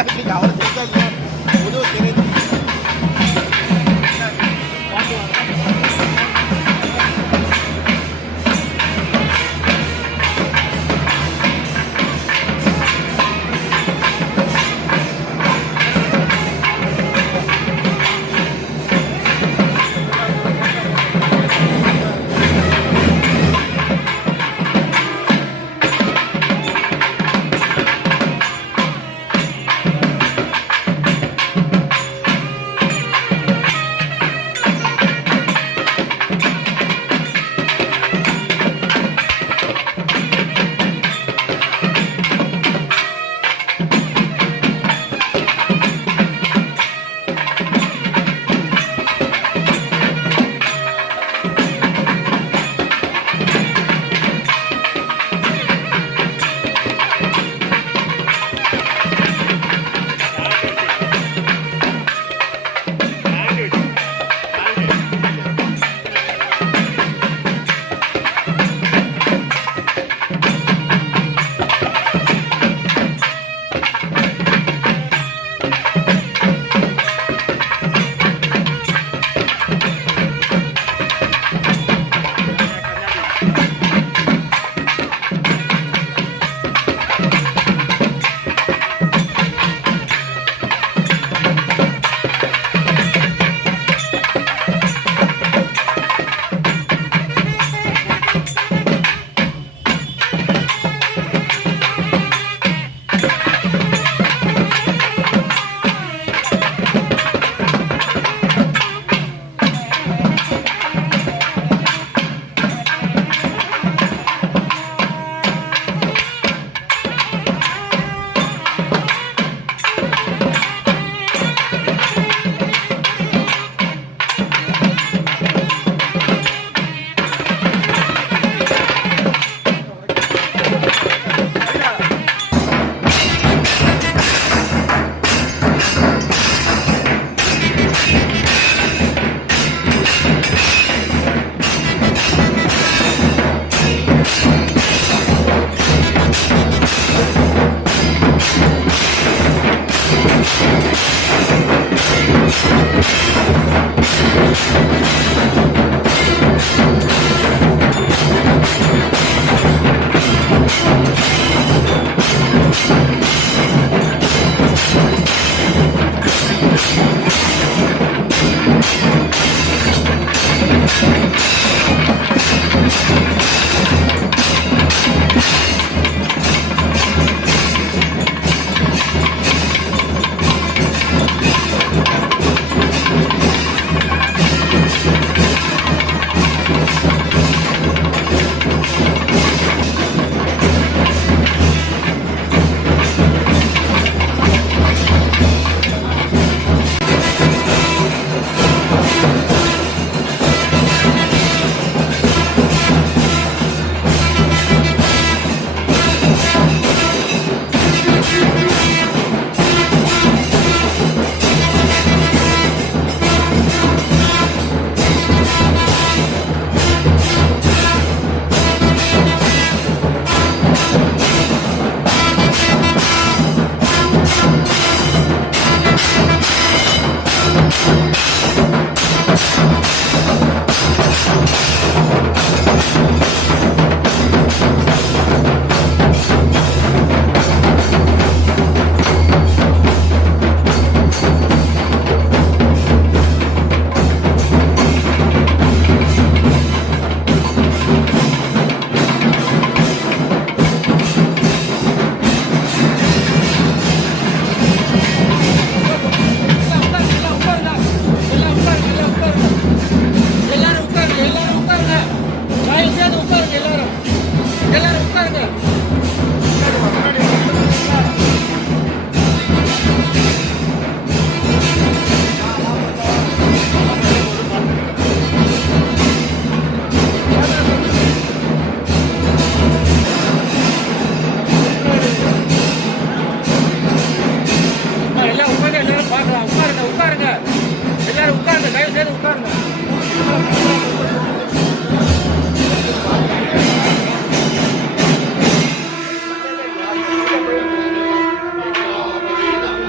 இன்னைக்கு அவரை தெரிஞ்சா இல்லையா உதவு தெரியுது.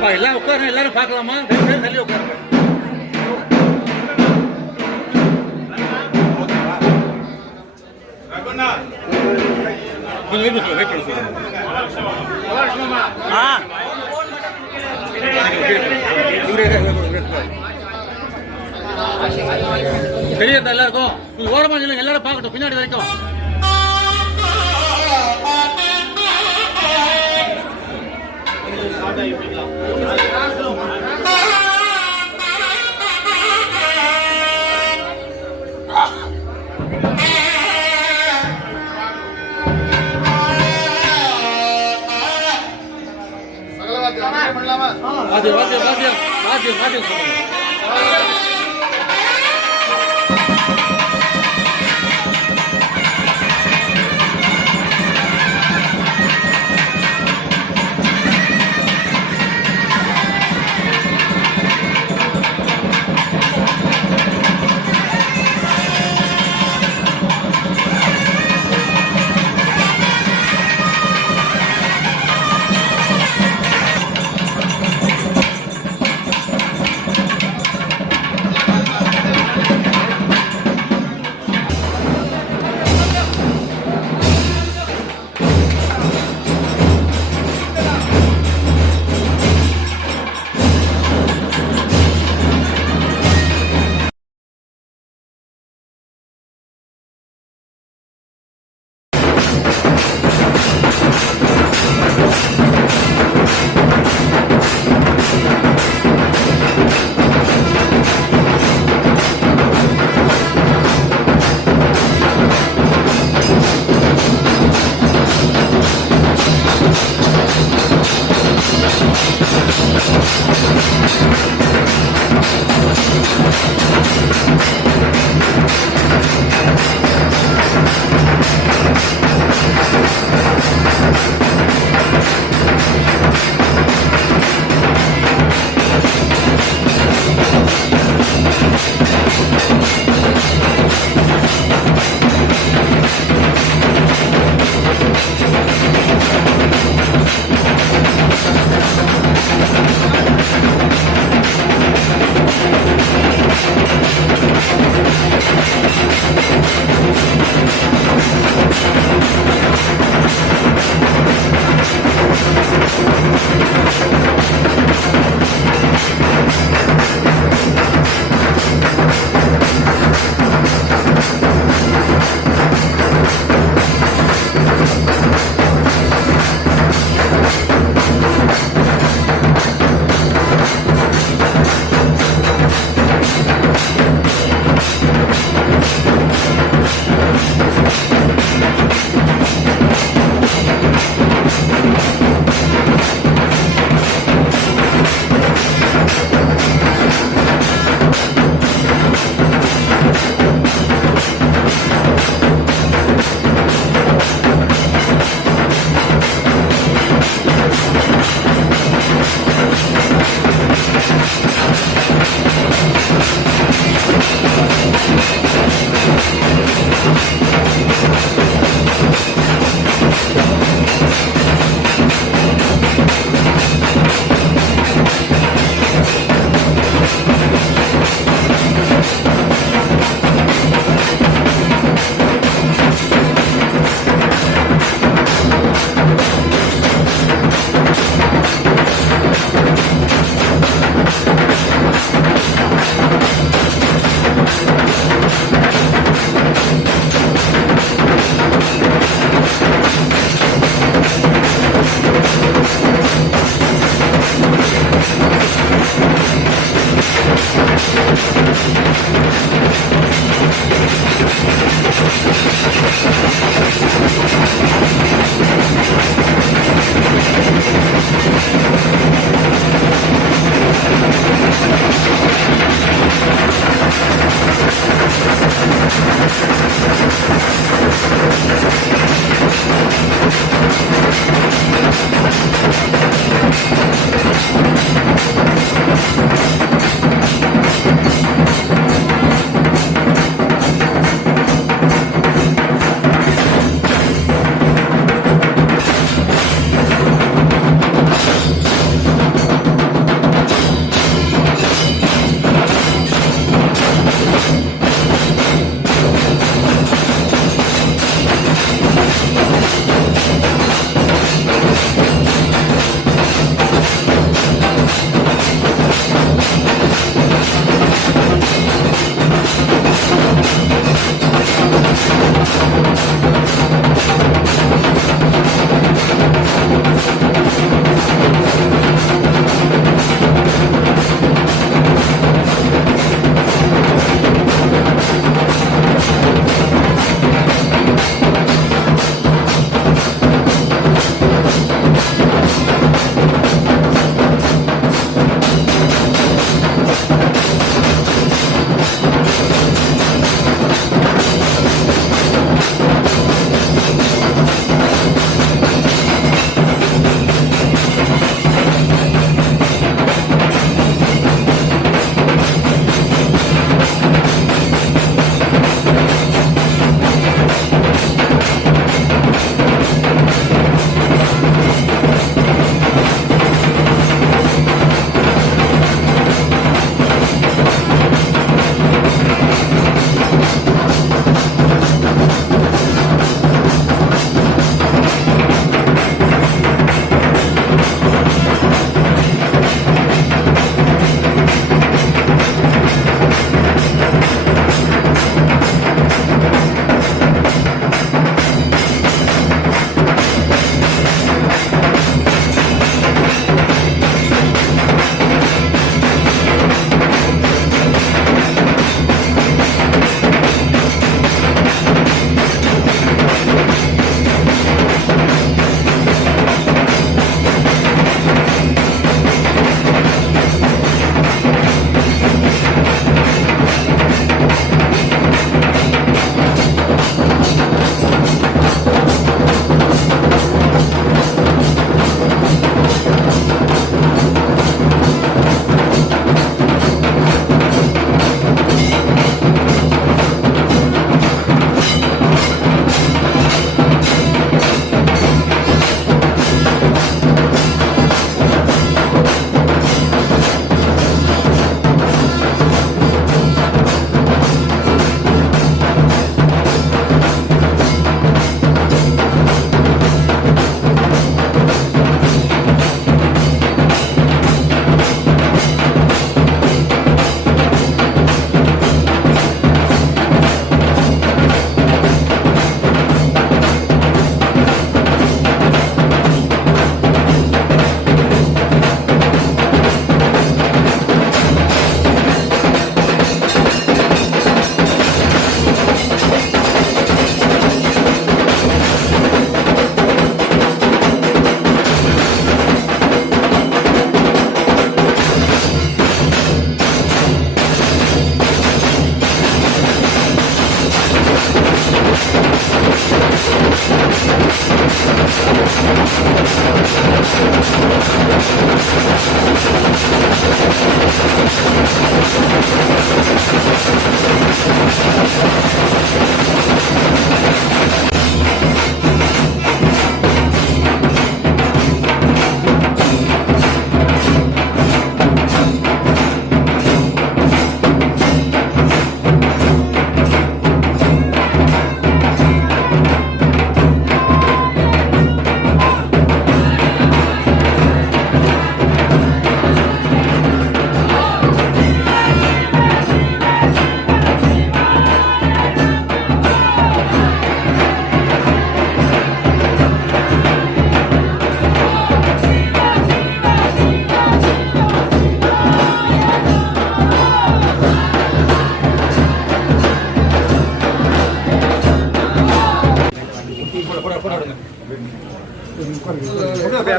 எல்லாம் உட்காருங்க, எல்லாரும் பார்க்கலாமா? தள்ளி உட்காருங்க. தெரியாத எல்லாருக்கும் ஓரமா சொல்லுங்க, எல்லாரும் பார்க்கட்டும் பின்னாடி வரைக்கும். வாத்தியம் வாத்தியம் வாத்தியம் வாத்தியம் வாத்தியம் சொல்லுங்க.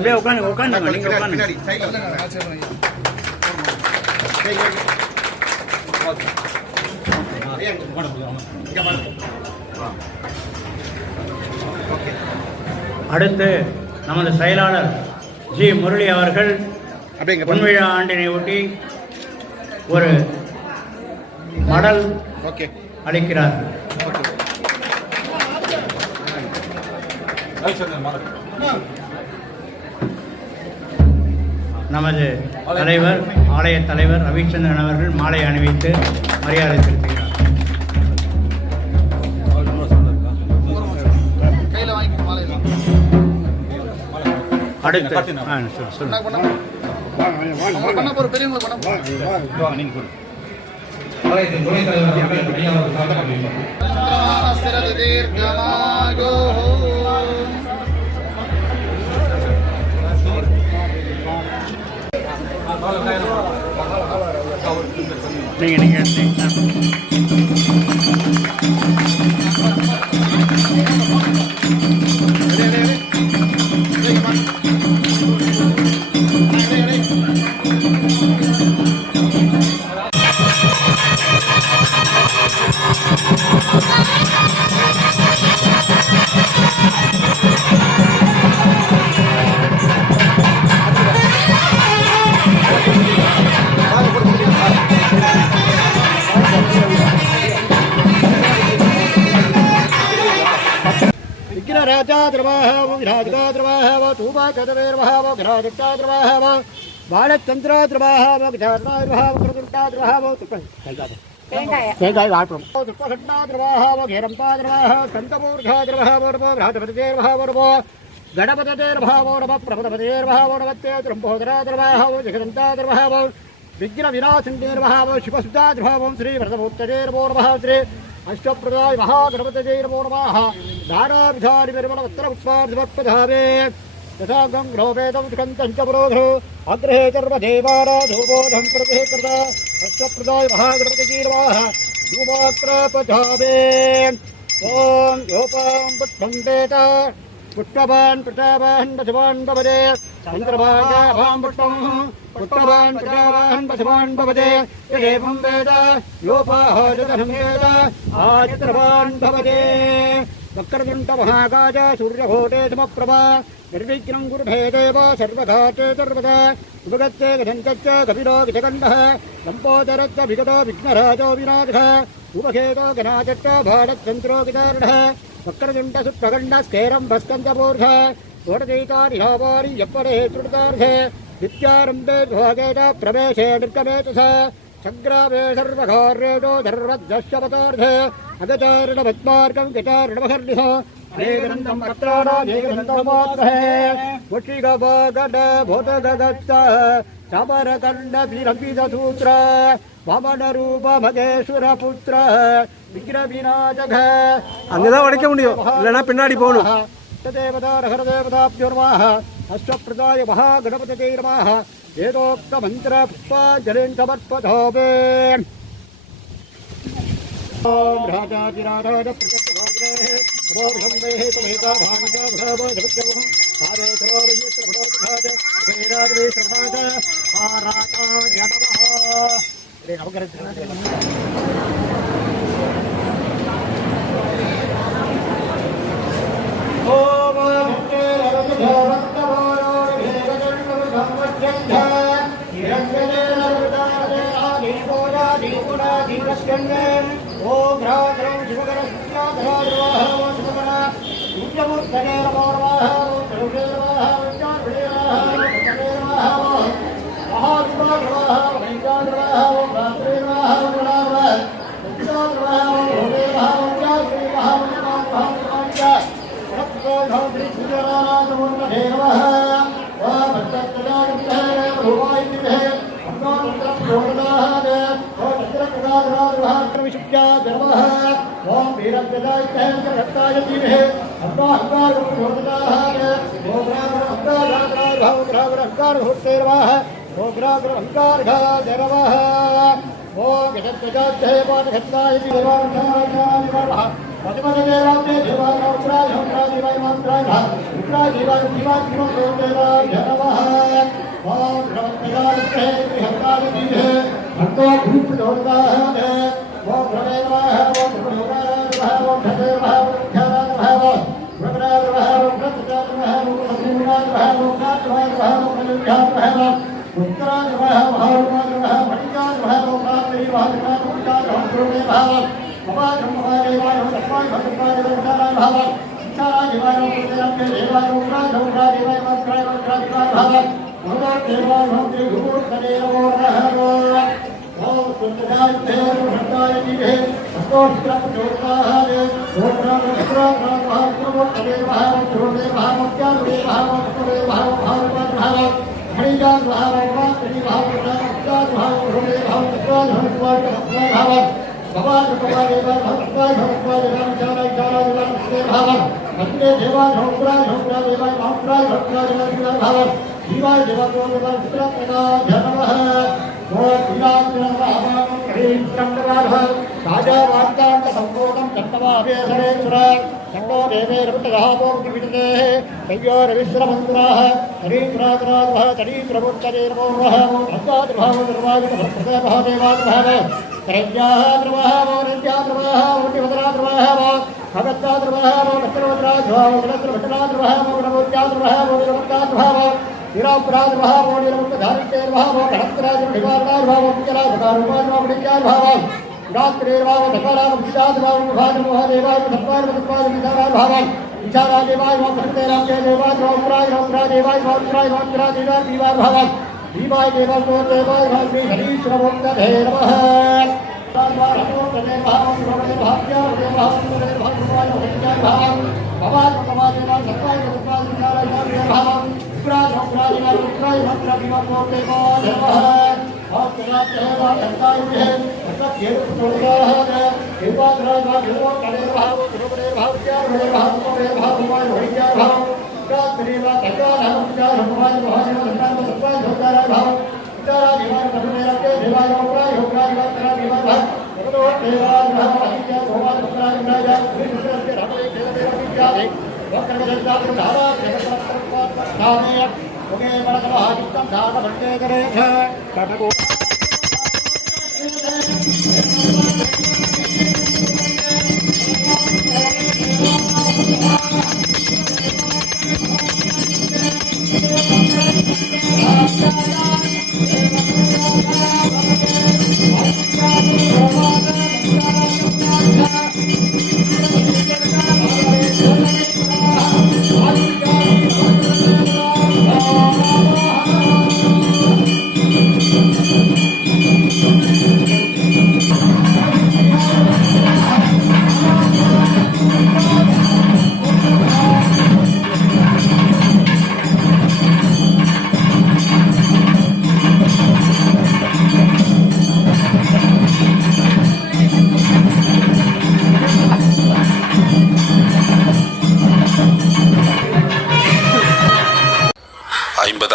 அப்படியே உட்காந்துங்க நீங்க உட்காந்து. பின்னாடி சைடுல அடுத்து நமது செயலாளர் ஜி முரளி அவர்கள் பொன்விழா ஆண்டினை ஒட்டி ஒரு மடல் அளிக்கிறார். நமது தலைவர் ஆலய தலைவர் ரவிச்சந்திரன் அவர்கள் மாலை அணிவித்து மரியாதை செலுத்துகிறார். அடுத்து நீங்க राजाद्रवाहवो विराजगाद्रवाहवो तूपाकदवेर्वहावो गिराजट्टाद्रवाहवो बालचन्द्राद्रवाहवो गिधार्वाद्रवाहवो कृतुट्टाद्रवाहवो तेंगाय वाटम तुप्पघट्टाद्रवाहवो घेरंपाद्रवाहवो कन्तमूर्धाद्रवाहवो भ्रातपतिदेर्वहावो गणपतिदेर्वहावो प्रभुपतिदेर्वहावो नवत्येत्रम्भोदराद्रवाहवो जगदन्ताद्रवाहवो विघ्नविनाशन्देर्वहावो शिवसुताद्रवाहवो श्रीव्रतमूर्तदेर्वो श्री अष्टप्रदाय महागणपतये नमो नमः नानाविधानि निर्मलवस्त्रपुष्पार्धवत्पधावे तथा गङ्ग्रोपेदं दुःखन्तं च पुरोधो अग्रहे सर्वदेवाराधूपोधं प्रति कृता अष्टप्रदाय महागणपतये नमः धूमात्रपधावे ॐ योपां पुष्पन्देत पुष्पवान् प्रतावान् पशवान् भवते चन्द्रभागाभां पुष्पं पुष्पवान् प्रतावान् पशवान् भवते यदेवं वेद योपाहजतनं वेद आचित्रवान् भवते वक्रतुण्डमहाकाय सूर्यघोटे समप्रभा निर्विघ्नं गुरुभे देव सर्वघाते सर्वदा उपगत्ते गजञ्च कपिलो गजकण्डः लम्पोदरश्च विगतो विघ्नराजो विनाशः उपखेतो गणाचट्ट भाडचन्द्रो गितारणः वक्रतुण्डसुप्रगण्डस्केरं भस्कञ्चपूर्ध ओडदैतारिहावारि यप्परे श्रुतार्थे विद्यारम्भे विभागेत प्रवेशे निर्गमेतुः सङ्ग्रामे सर्वकार्येतो धर्मध्यश्यवतार्थे अगचारणपद्मार्गं गचारणमहर्निः अनेकनन्दम् अत्राणानेकनन्दमात्रहे मुषिगवगड भूतगगत्त समरकण्डभिरपितसूत्र वामनरूप मगेश्वरपुत्र विघ्नविनाशक அங்கதான் உடைக்க முடியும், இல்லைன்னா பின்னாடி போகணும். देवता हरदेवताभ्यो नमः अश्वप्रदाय महागणपतये नमः वेदोक्तमन्त्र पुष्पाञ्जलिं समर्पयामि ॐ राजाधिराजाय प्रत्यक्षभाग्रेः नमोर्षन्देः तमेका भानिका भव जगद्गुः सारे सर्ववित्र भवोत्थाज वेदाद्वे श्रवणाज महाराजाय नमः रे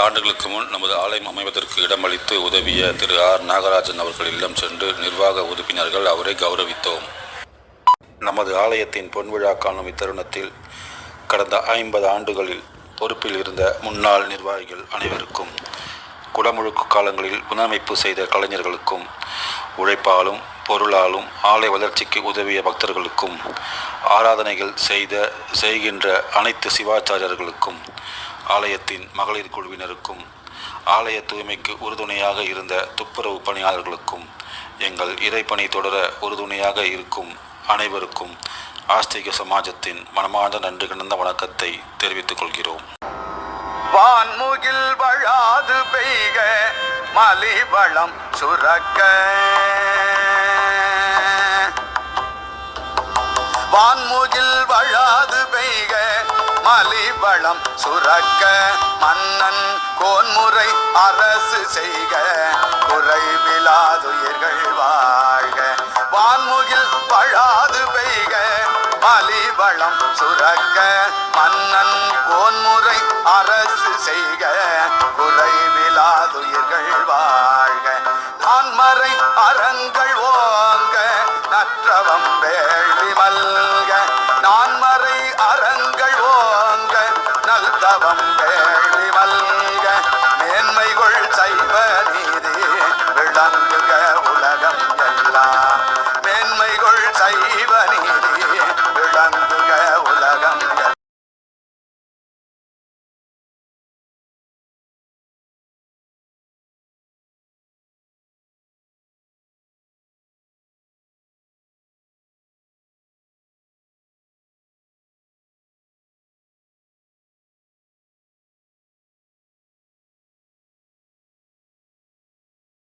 ஆண்டுகளுக்கு முன் நமது ஆலயம் அமைவதற்கு இடமளித்து உதவிய திரு ஆர் நாகராஜன் அவர்கள் இல்லம் சென்று நிர்வாக உறுப்பினர்கள் அவரை கௌரவித்தோம். நமது ஆலயத்தின் பொன்விழா காணும் இத்தருணத்தில் கடந்த 50 ஆண்டுகளில் பொறுப்பில் இருந்த முன்னாள் நிர்வாகிகள் அனைவருக்கும், குடமுழுக்கு காலங்களில் புனரமைப்பு செய்த கலைஞர்களுக்கும், உழைப்பாலும் பொருளாலும் ஆலய வளர்ச்சிக்கு உதவிய பக்தர்களுக்கும், ஆராதனைகள் செய்கின்ற அனைத்து சிவாச்சாரியர்களுக்கும், ஆலயத்தின் மகளிர் குழுவினருக்கும், ஆலய தூய்மைக்கு உறுதுணையாக இருந்த துப்புரவு பணியாளர்களுக்கும், எங்கள் இறைப்பணி தொடர உறுதுணையாக இருக்கும் அனைவருக்கும் ஆஸ்திக சமாஜத்தின் மனமார்ந்த நன்றி கலந்த வணக்கத்தை தெரிவித்துக் கொள்கிறோம். வான்முகில் வழாது பெய்க மலிவளம் சுரக்க, வான்முகில் வழாது பெய்க மலிவளம் சுரக்க, மன்னன் கோன்முறை அரசு செய்க குறைவிலாதுயிர்கள் வாழ்க. வான்முகில் வழாது பெய்க மலிவளம் சுரக்க, மன்னன் கோன்முறை அரசு செய்க குறைவிலாதுயிர்கள் வாழ்க. நான்மறை அறங்கள் ஓங்க நற்றவம் வேள்வி மல்க, நான்மறை அறங்கள் ஓங்க நல் வாழ்க